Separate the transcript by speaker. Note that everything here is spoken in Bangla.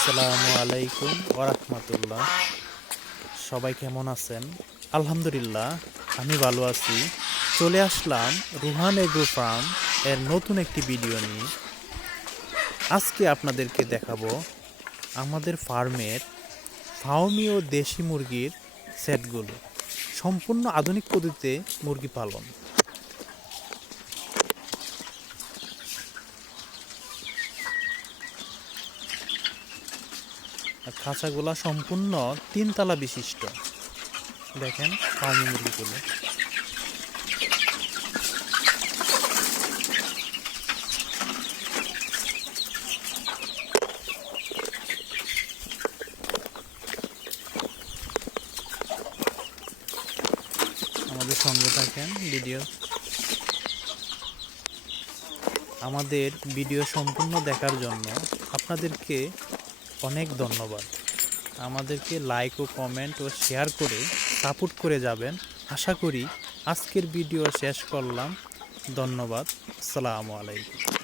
Speaker 1: আসসালামু আলাইকুম ওরহমতুল্লাহ সবাই কেমন আছেন? আলহামদুলিল্লাহ, আমি ভালো আছি। চলে আসলাম রুহান এগ্রো ফার্ম এর নতুন একটি ভিডিও নিয়ে। আজকে আপনাদেরকে দেখাবো আমাদের ফার্মের ফাউমি ও দেশি মুরগির সেটগুলো। সম্পূর্ণ আধুনিক পদ্ধতিতে মুরগি পালন। খাঁচাগুলা সম্পূর্ণ তিনতলা বিশিষ্ট। দেখেন, ফার্মি মুরগিগুলো। আমাদের সঙ্গে থাকেন ভিডিও। আমাদের ভিডিও সম্পূর্ণ দেখার জন্য আপনাদেরকে অনেক ধন্যবাদ। আমাদেরকে লাইক ও কমেন্ট ও শেয়ার করে সাপোর্ট করে যাবেন। আশা করি আজকের ভিডিও শেষ করলাম। ধন্যবাদ। আসসালামু আলাইকুম।